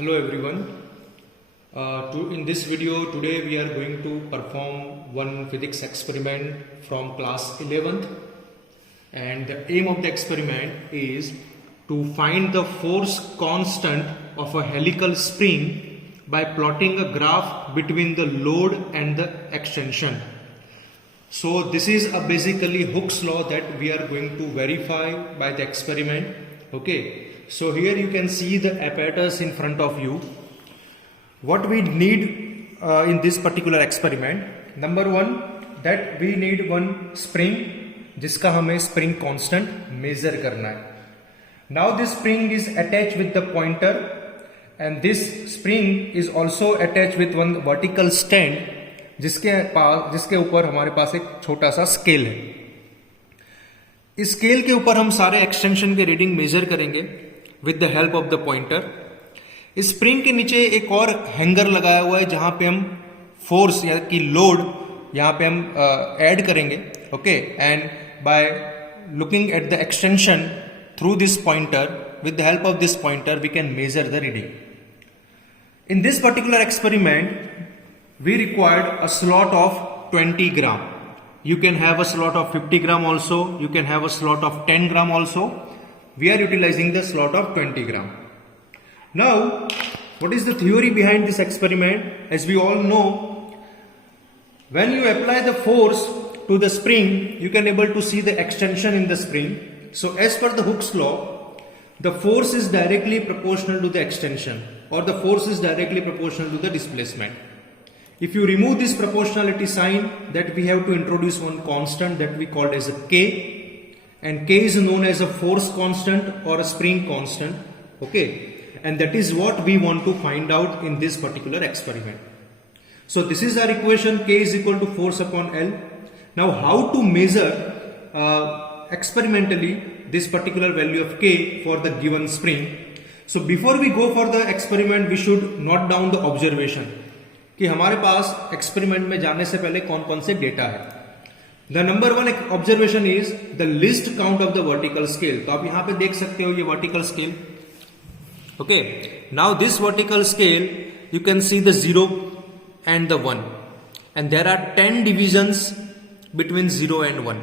Hello everyone. In this video today we are going to perform one physics experiment from class 11th, and the aim of the experiment is to find the force constant of a helical spring by plotting a graph between the load and the extension. So this is basically Hooke's law that we are going to verify by the experiment. Okay. So here you can see the apparatus in front of you. What we need in this particular experiment, number one, that we need one spring जिसका हमें spring constant measure करना है. Now this spring is attached with the pointer and this spring is also attached with one vertical stand जिसके ऊपर हमारे पास एक छोटा सा स्केल है. इस स्केल के ऊपर हम सारे एक्सटेंशन के रीडिंग मेजर करेंगे with the help of the pointer. इस स्प्रिंग के नीचे एक और हैंगर लगाया हुआ है जहां पे हम फोर्स या कि लोड यहां पे हम ऐड करेंगे. Okay, and by looking at the extension through this pointer, with the help of this pointer we can measure the reading. In this particular experiment we required a slot of 20 gram. You can have a slot of 50 gram also, you can have a slot of 10 gram also. We are utilizing the slot of 20 gram. Now, what is the theory behind this experiment? As we all know, when you apply the force to the spring, you can able to see the extension in the spring. So as per the Hooke's law, the force is directly proportional to the extension, or the force is directly proportional to the displacement. If you remove this proportionality sign, that we have to introduce one constant that we called as a K, and K is known as a force constant or a spring constant. Okay, and that is what we want to find out in this particular experiment. So this is our equation, K is equal to force upon L. Now how to measure experimentally this particular value of K for the given spring? So before we go for the experiment, we should note down the observation कि हमारे पास एक्सपेरिमेंट में जाने से पहले कौन कौन से data है. The number one observation is the least count of the vertical scale. तो आप यहां पे देख सकते हो ये vertical scale. Okay, now this vertical scale you can see the 0 and the 1, and there are 10 divisions between 0 and 1.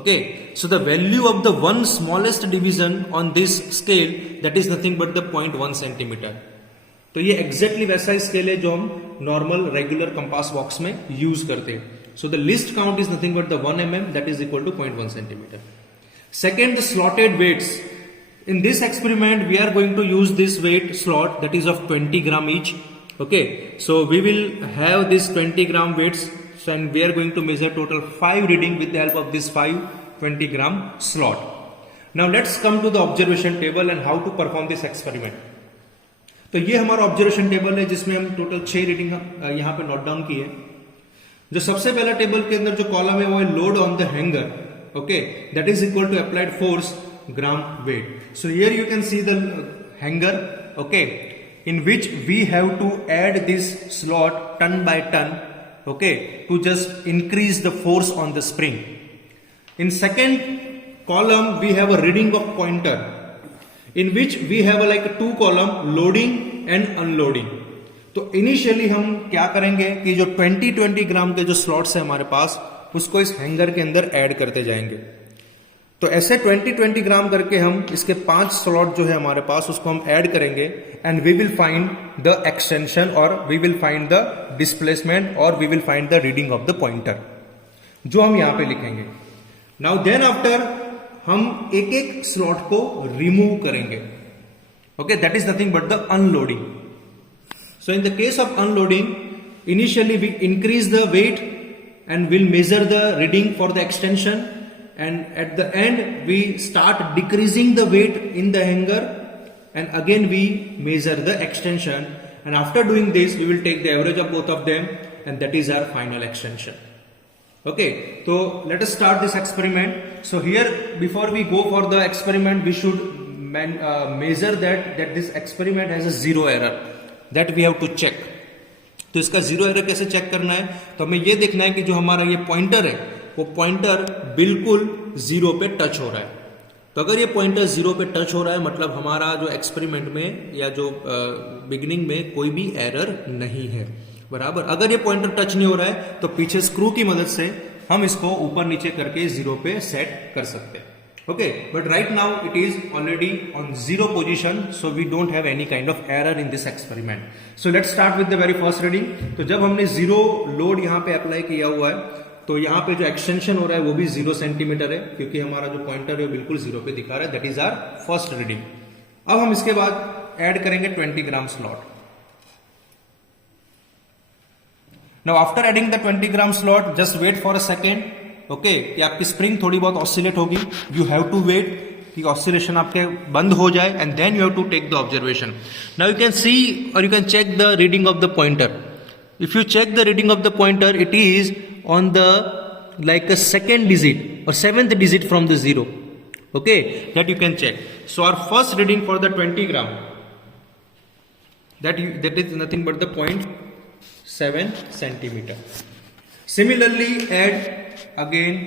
Okay, so the value of the one smallest division on this scale, that is nothing but the 0.1 centimeter. तो ये एग्जैक्टली वैसा स्केल है जो हम normal regular compass box में use करते हैं. So the least count is nothing but the 1 mm, that is equal to 0.1 centimeter. Second, the slotted weights. In this experiment we are going to use this weight slot that is of 20 gram each. Okay, so we will have this 20 gram weights and we are going to measure total 5 reading with the help of this 20 gram slot. Now let's come to the observation table and how to perform this experiment. तो ये हमारा observation table है जिसमें हम टोटल 6 रीडिंग यहां पे note down किए. जो सबसे पहला टेबल के अंदर जो कॉलम है वो है load on the hanger. Okay, that is equal to applied force gram weight. So here you can see the hanger. Okay, in which we have to add this slot one by one. Okay, to just increase the force on the spring. In second column we have a reading of pointer in which we have like 2 column loading and unloading. तो इनिशियली हम क्या करेंगे कि जो 20 ग्राम के जो स्लॉट्स है हमारे पास उसको इस हैंगर के अंदर ऐड करते जाएंगे. तो ऐसे 20 ग्राम करके हम इसके 5 स्लॉट जो है हमारे पास उसको हम ऐड करेंगे and we will find the extension और we will find the displacement और we will find the reading of the pointer जो हम यहां पे लिखेंगे. नाउ देन आफ्टर हम एक एक स्लॉट को रिमूव करेंगे. Okay, that is nothing but the unloading. So in the case of unloading, initially we increase the weight and will measure the reading for the extension, and at the end we start decreasing the weight in the hanger and again we measure the extension, and after doing this we will take the average of both of them and that is our final extension. Okay, so let us start this experiment. So here, before we go for the experiment, we should measure that this experiment has a zero error. That we have to check. तो इसका zero error कैसे चेक करना है? तो हमें ये देखना है कि जो हमारा ये पॉइंटर है वो पॉइंटर बिल्कुल जीरो पे टच हो रहा है. तो अगर ये पॉइंटर 0 पे टच हो रहा है मतलब हमारा जो एक्सपेरिमेंट में या जो बिगिनिंग में कोई भी एरर नहीं है, बराबर। अगर ये पॉइंटर टच नहीं हो रहा है तो पीछे स्क्रू की मदद से हम इसको ऊपर नीचे करके 0 पे सेट कर सकते हैं। Okay, but right now it is already on 0 position, so we don't have any kind of error in this experiment. So let's start with the very first reading. तो जब हमने 0 लोड यहाँ पे अप्लाई किया हुआ है तो यहाँ पे जो एक्सटेंशन हो रहा है वो भी 0 सेंटीमीटर है, क्योंकि हमारा जो पॉइंटर है वो बिल्कुल 0 पे दिखा रहा है। That is our first reading. अब हम इसके बाद ऐड करेंगे 20 gram slot. Now after adding the 20 gram slot just wait for a second. Okay, कि आपकी स्प्रिंग थोड़ी बहुत ऑसिलेट होगी, यू हैव टू वेट कि ऑसिलेशन आपके बंद हो जाए and then you have to take the observation. Now you can see और you can check the reading of the pointer. If you check the reading of the pointer, it is on the like a second digit or 7th digit from the 0. Okay, that you can check. So our first reading for the 20 gram, that is nothing but the 0.7 centimeter. Similarly, add again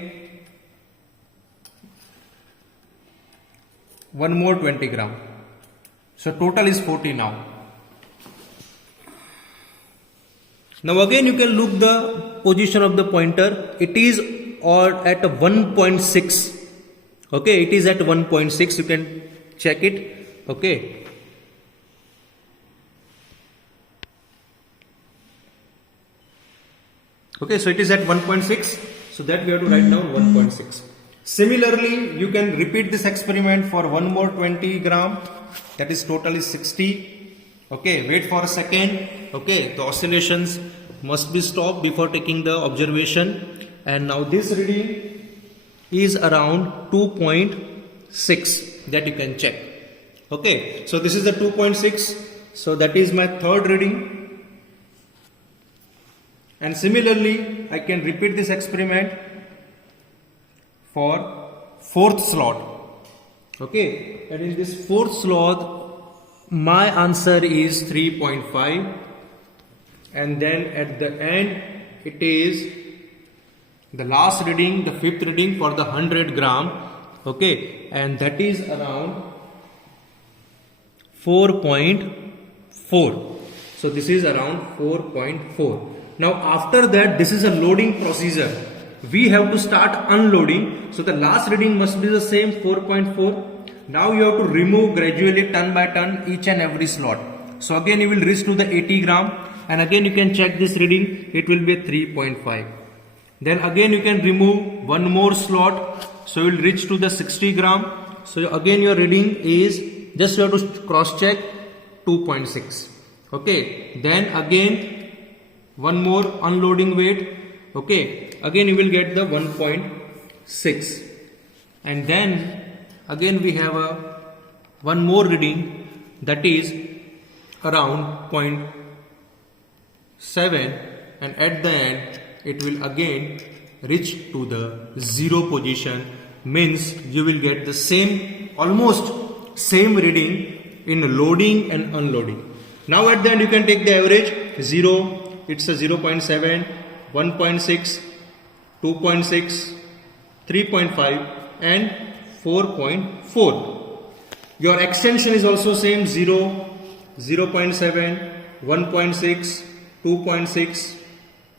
one more 20 gram. So total is 40 now. Now again you can look the position of the pointer. It is at 1.6. Okay, it is at 1.6. You can check it. Okay. Okay, so it is at 1.6. So that we have to write down 1.6. Similarly, you can repeat this experiment for one more 20 gram. That is total is 60. Okay, wait for a second. Okay, the oscillations must be stopped before taking the observation. And now this reading is around 2.6 that you can check. Okay, so this is the 2.6. So that is my third reading. And similarly, I can repeat this experiment for fourth slot. Okay, and in this fourth slot, my answer is 3.5, and then at the end it is the last reading, the fifth reading for the 100 gram. Okay, and that is around 4.4. So this is around 4.4. Now after that, this is a loading procedure. We have to start unloading. So the last reading must be the same, 4.4. Now you have to remove gradually ton by ton each and every slot. So again you will reach to the 80 gram, and again you can check this reading, it will be 3.5. Then again you can remove one more slot, so you will reach to the 60 gram. So again your reading is, just you have to cross check, 2.6. Okay, then again one more unloading weight. Okay, again you will get the 1.6, and then again we have one more reading, that is around 0.7, and at the end it will again reach to the 0 position, means you will get the same, almost same reading in loading and unloading. Now at the end you can take the average. 0, it's a 0.7, 1.6, 2.6, 3.5 and 4.4. Your extension is also same, 0, 0.7, 1.6, 2.6,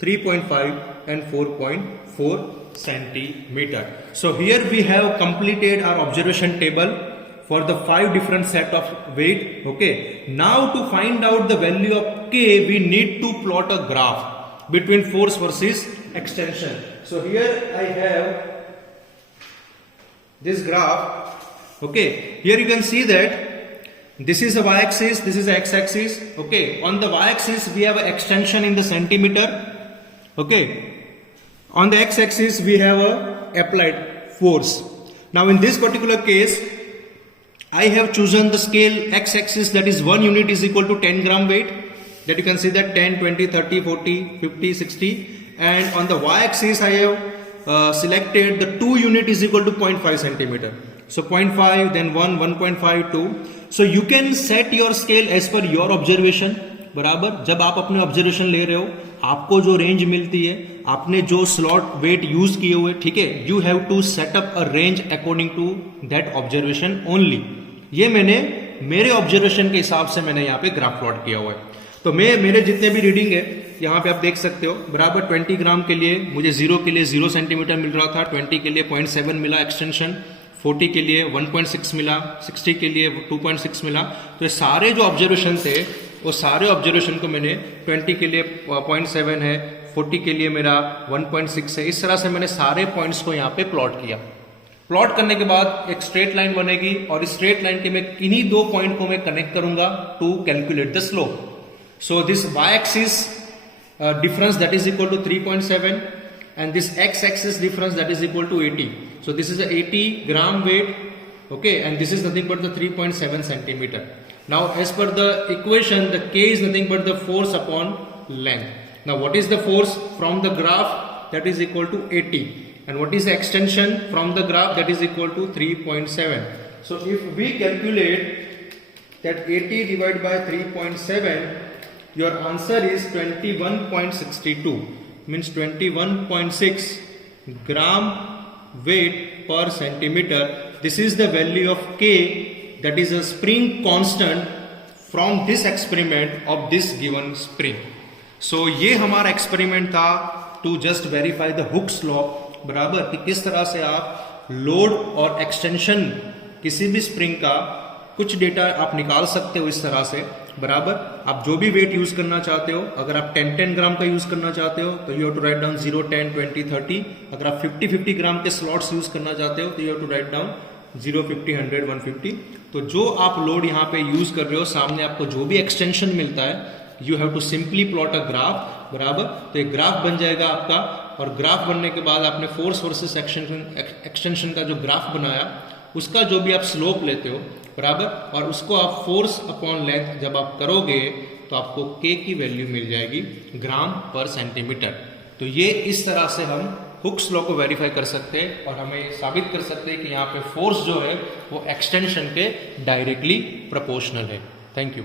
3.5 and 4.4 centimeter. So here we have completed our observation table for the 5 different set of weight. Okay, now to find out the value of K, we need to plot a graph between force versus extension. So here I have this graph. Okay, here you can see that this is a y-axis, this is a x-axis. Okay, on the y-axis we have an extension in the centimeter. Okay, on the x-axis we have a applied force. Now in this particular case, I have chosen the scale x-axis, that is 1 unit is equal to 10 gram weight. That you can see that 10, 20, 30, 40, 50, 60. And on the y-axis I have selected the 2 unit is equal to 0.5 centimeter. So 0.5, then 1, 1.5, 2. So you can set your scale as per your observation. बराबर, जब आप अपने ऑब्जर्वेशन ले रहे हो आपको जो रेंज मिलती है, आपने जो स्लॉट वेट यूज किए हुए, ठीक है, you have to set up a range according to that observation only. ये मैंने मेरे ऑब्जर्वेशन के हिसाब से मैंने यहाँ पे ग्राफ प्लॉट किया हुआ है। तो मेरे जितने भी रीडिंग है यहाँ पे आप देख सकते हो, बराबर 20 ग्राम के लिए मुझे 0 के लिए 0 सेंटीमीटर मिल रहा था, 20 के लिए 0.7 मिला एक्सटेंशन, 40 के लिए 1.6 मिला, 60 के लिए 2.6 मिला। तो ये सारे जो ऑब्जर्वेशन थे वो सारे ऑब्जर्वेशन को मैंने 20 के लिए 0.7 है, 40 के लिए मेरा 1.6 है, इस तरह से मैंने सारे पॉइंट्स को यहाँ पे प्लॉट किया। प्लॉट करने के बाद एक स्ट्रेट लाइन बनेगी और इस स्ट्रेट लाइन के मैं किन्हीं दो पॉइंट को मैं कनेक्ट करूंगा to calculate the slope. So this Y axis difference that is equal to 3.7 and this x-axis difference that is equal to 80. So this is a 80 gram weight, okay, and this is nothing but the 3.7 centimeter. Now as per the equation, the k is nothing but the force upon length. Now what is the force from the graph? That is equal to 80, and what is the extension from the graph? That is equal to 3.7. So if we calculate that 80 divided by 3.7, your answer is 21.62, means 21.6 gram weight per centimeter. This is the value of K, that is a spring constant from this experiment of this given spring. So ये हमारा experiment था to just verify the Hooke's law, बराबर, कि किस तरह से आप लोड और एक्सटेंशन किसी भी स्प्रिंग का कुछ डेटा आप निकाल सकते हो इस तरह से, बराबर। आप जो भी वेट यूज करना चाहते हो, अगर आप 10-10 ग्राम का यूज करना चाहते हो तो you have to write down 0, 10, 20, 30। अगर आप 50-50 ग्राम के स्लॉट्स यूज करना चाहते हो तो you have to write down 0, 50, 100, 150। तो जो आप लोड यहाँ पे यूज कर रहे हो, सामने आपको जो भी एक्सटेंशन मिलता है, you have to simply plot a graph, बराबर। तो एक ग्राफ बन जाएगा आपका, और ग्राफ बनने के बाद आपने फोर्स वर्सेस एक्सटेंशन का जो ग्राफ बनाया, उसका जो भी आप स्लोप लेते हो, बराबर, और उसको आप फोर्स अपॉन लेंथ जब आप करोगे तो आपको K की वैल्यू मिल जाएगी ग्राम पर सेंटीमीटर। तो ये इस तरह से हम हुक्स लॉ को वेरीफाई कर सकते हैं और हमें साबित कर सकते हैं कि यहाँ पे फोर्स जो है वो एक्सटेंशन के डायरेक्टली प्रोपोर्शनल है। Thank you.